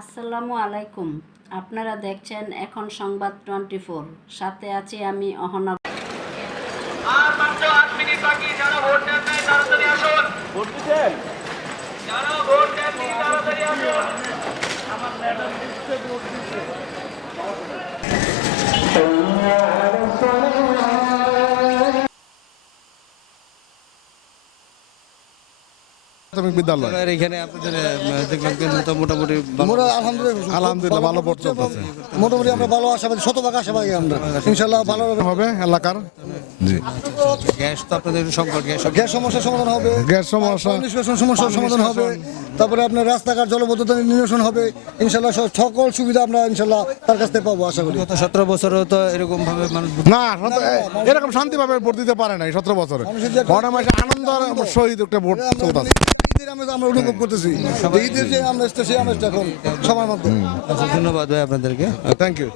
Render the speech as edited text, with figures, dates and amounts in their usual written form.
আসসালামু আলাইকুম। আপনারা দেখছেন এখন সংবাদ 24, সাথে আছি আমি অহনা। আর মাত্র 8 মিনিট বাকি। যারা ভোট দেন নাই তাড়াতাড়ি আসুন। ভোট দিবেন? যারা ভোট দেন নি তাড়াতাড়ি আসুন। আমার ম্যাডাম দিচ্ছে, ভোট দিচ্ছে। বিদ্যালয় এখানে আপনাদের দেখলাম কিন্তু মোটামুটি আলহামদুলিল্লাহ ভালো চলতেছে। মোটামুটি আমরা ভালো আশাবাদী, শতভাগ আশাবাদী আমরা ইনশাল্লাহ ভালো হবে এলাকার। জি, গ্যাস তো আপনাদের সংকট, গ্যাস সমস্যার সমাধান হবে, গ্যাস সমস্যা, নিষ্কাশন সমস্যার সমাধান হবে, তারপরে আপনার রাস্তাঘাট জলবদ্ধতা নিরসন হবে ইনশাল্লাহ। সকল সুবিধা আমরা ইনশাল্লাহ তার কাছ থেকে পাবো আশা করি। গত 17 বছরও তো এরকম ভাবে মানুষ এরকম শান্তিভাবে ভোট দিতে পারে নাই 17 বছরে। আনন্দের সহিত একটা ভোট চলতেছে। আমরা অনুভব করতেছি ঈদের যে আমেজটা, সেই আমেজটা এখন সবার মধ্যে। ধন্যবাদ ভাই আপনাদেরকে, থ্যাংক ইউ।